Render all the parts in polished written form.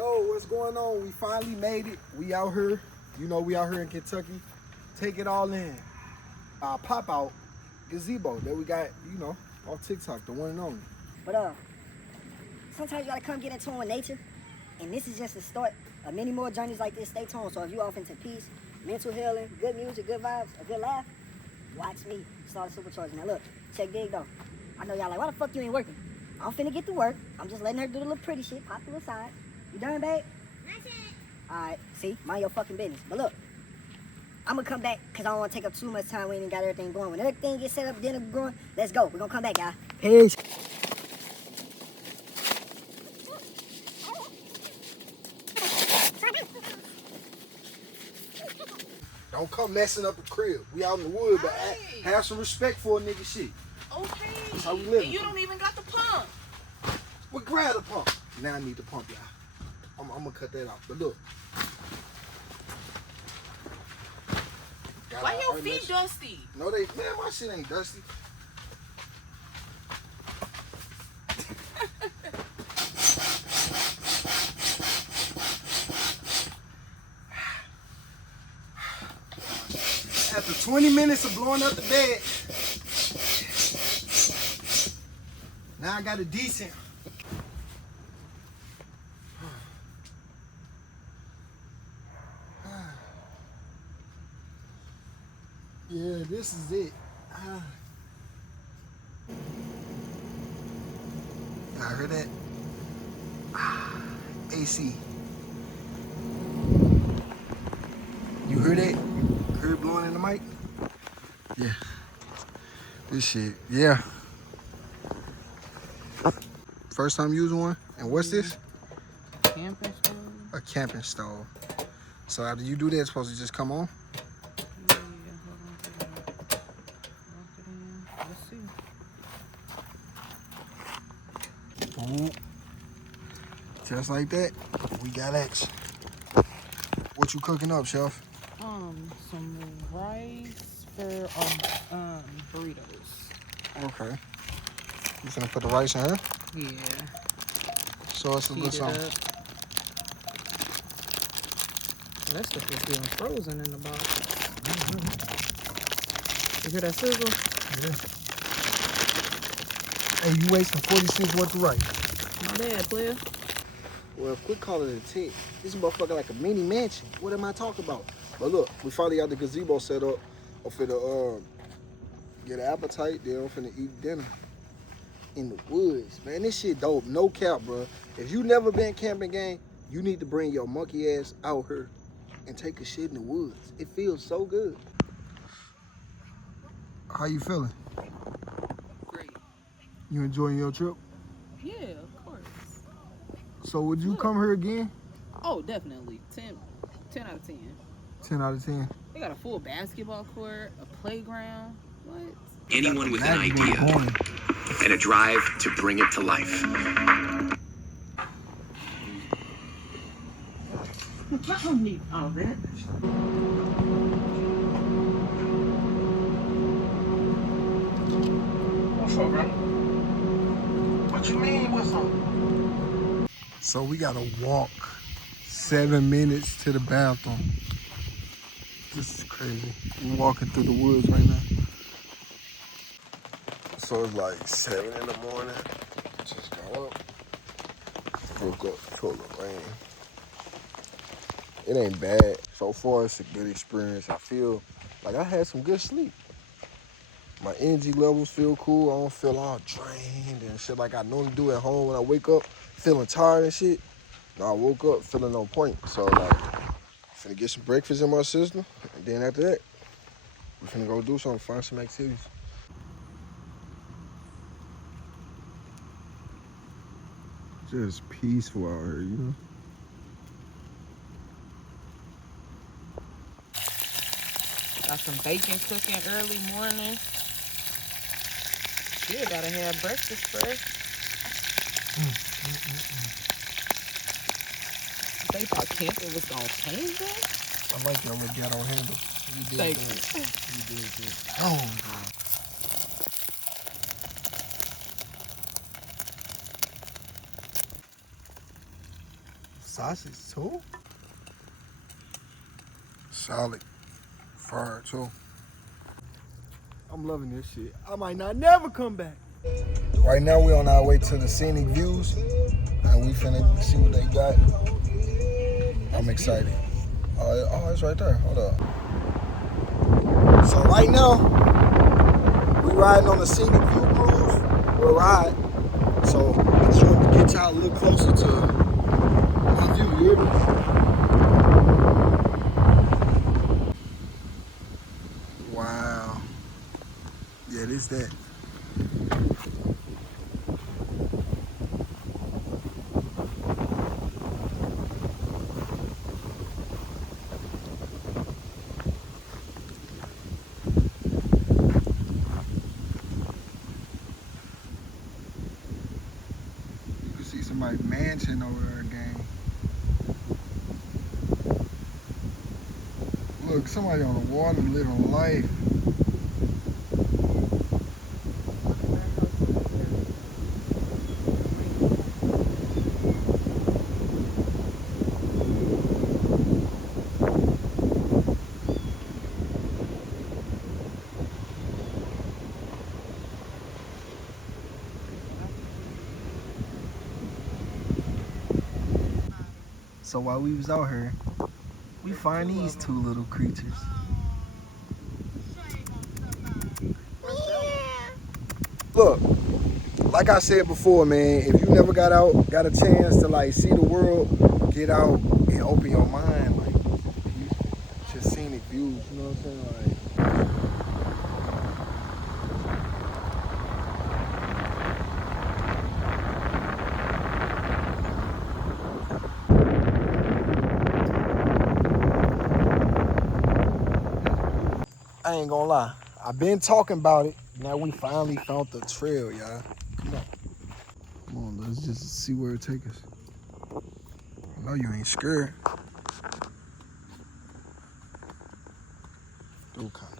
Yo, what's going on? We finally made it. We out here. You know, we out here in Kentucky. Take it all in. Pop out gazebo that we got, you know, on TikTok, the one and only. But sometimes you gotta come get in tune with nature, and this is just the start of many more journeys like this. Stay tuned. So if you off into peace, mental healing, good music, good vibes, a good laugh, watch me start supercharging. Now look, check dig though. I know y'all like, why the fuck you ain't working? I'm finna get to work. I'm just letting her do the little pretty shit, pop to the side. You done, babe? Not yet. Alright, see, mind your fucking business. But look, I'm gonna come back because I don't want to take up too much time. We ain't got everything going. When everything gets set up, dinner going, let's go. We're gonna come back, y'all. Peace. Don't come messing up the crib. We out in the wood, but have some respect for a nigga shit. Okay. That's how we live. And you don't even got the pump. Well, grab the pump. Now I need the pump, y'all. I'm gonna cut that out. But look. Why your feet dusty? No, man, my shit ain't dusty. After 20 minutes of blowing up the bed, now I got a decent. Yeah, this is it. I heard that. AC. You heard that? Heard it blowing in the mic? Yeah. This shit, yeah. First time using one? And what's this? Camping stove. A camping stove. So after you do that, it's supposed to just come on? Yeah, hold on. Let's see. Ooh. Just like that, we got action. What you cooking up, chef? Some rice for burritos. Okay. You finna put the rice in here? Yeah. So it's a little something. That stuff is being frozen in the box. You hear that sizzle? Yeah. Hey, you wasting 46 worth of rice. My bad, player. Well, quit calling it a tent. This motherfucker like a mini mansion. What am I talking about? But look, we finally got the gazebo set up. I'm finna get an appetite. Then I'm finna eat dinner in the woods. Man, this shit dope. No cap, bro. If you never been camping, gang, you need to bring your monkey ass out here and take a shit in the woods. It feels so good. How you feeling? Great. You enjoying your trip? Yeah, of course. So would you come here again? Oh, definitely. 10 out of 10. 10 out of 10. They got a full basketball court, a playground. What? Anyone with an idea and a drive to bring it to life. I don't need all that. What's up, bro? What you mean, what's up? So we gotta walk 7 minutes to the bathroom. This is crazy. We're walking through the woods right now. So it's like 7 in the morning. Just got up. Woke up to a little rain. It ain't bad. So far, it's a good experience. I feel like I had some good sleep. My energy levels feel cool. I don't feel all drained and shit like I normally do at home when I wake up feeling tired and shit. No, I woke up feeling on point. So like, finna get some breakfast in my system, and then after that, we finna go do something, find some activities. Just peaceful out here, you know? Got some bacon cooking early morning. Still gotta have breakfast first. They thought camping was gonna change that? I like your little ghetto handle. You did Thank good. you. You did good. Oh, God. Sausage too? Solid. Fire too. I'm loving this shit. I might not never come back. Right now we on our way to the scenic views and we finna see what they got. I'm excited. Oh, it's right there. Hold up. So right now, we riding on the scenic view cruise. We'll ride. So I just want to get y'all a little closer to my view, you hear me? Wow. Yeah, this that. You can see somebody's mansion over there, gang. Look, somebody on the water living life. So while we was out here, we find these two little creatures. Look, like I said before, man, if you never got a chance to like see the world, get out and open your mind, like just scenic views, you know what I'm saying? Like, I ain't gonna lie. I've been talking about it. Now we finally found the trail, y'all. Come on. Come on, let's just see where it takes us. I know you ain't scared. Dude kind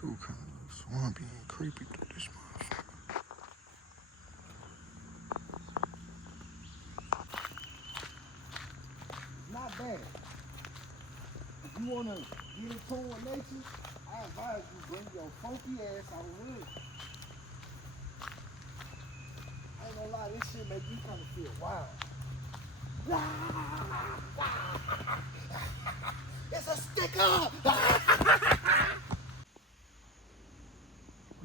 of swampy and creepy through this motherfucker. It's not bad. If you wanna get in tune with nature, I advise you bring your funky ass out of the hood. I ain't gonna lie, this shit make you kind of feel wild. It's a sticker!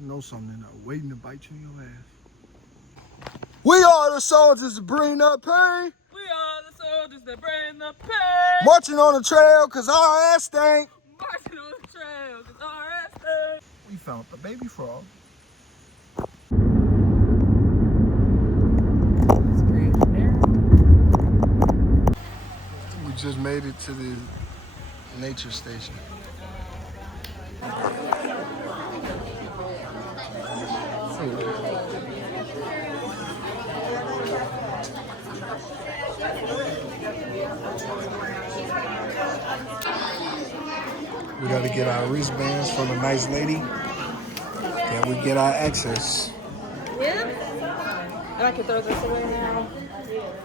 I know something in there waiting to bite you in your ass. We are the soldiers that bring the pain. We are the soldiers that bring the pain. Marching on the trail cause our ass stank. Marching on the trail cause our ass stank. We found the baby frog. We just made it to the nature station. We gotta get our wristbands from a nice lady. Then we get our access. Yeah? I can throw this away now.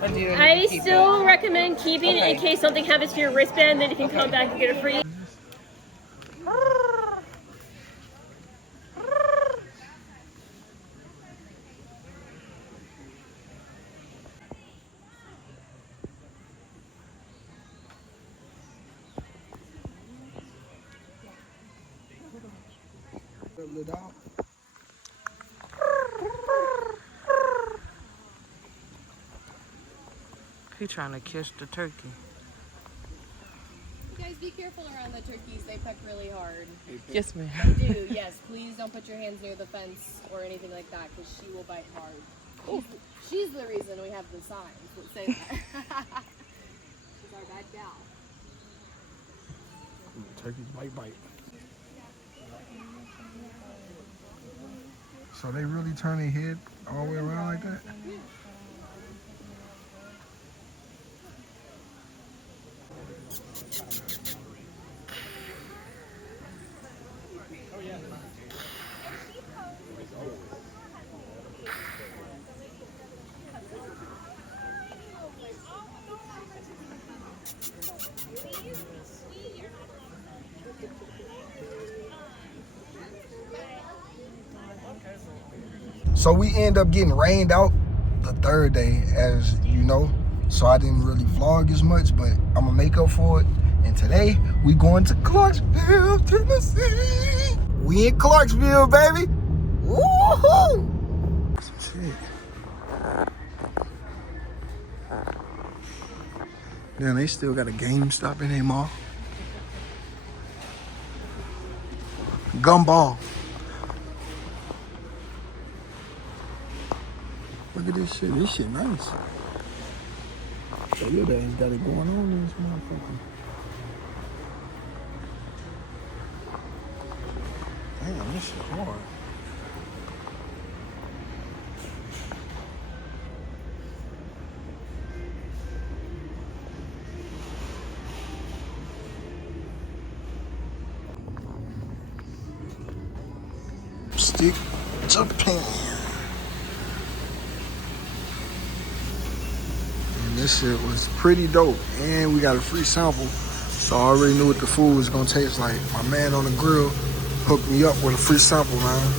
I still recommend keeping it in case something happens to your wristband, then you can come back and get it free. He trying to catch the turkey. You guys be careful around the turkeys. They peck really hard. Yes, ma'am. They do, yes. Please don't put your hands near the fence or anything like that because she will bite hard. She's the reason we have the signs that say that. She's our bad gal. Turkeys bite. So they really turn their head all the way around like that? So we end up getting rained out the third day, as you know. So I didn't really vlog as much, but I'm gonna make up for it. And today we going to Clarksville, Tennessee. We in Clarksville, baby. Woohoo! Some shit. Damn, they still got a GameStop in their mall. Gumball. Look at this shit. This shit nice. So your dad's got it going on in this motherfucker. Damn, this shit hard. Stick Japan. And this shit was pretty dope. And we got a free sample. So I already knew what the food was gonna taste like. My man on the grill hooked me up with a free sample, man.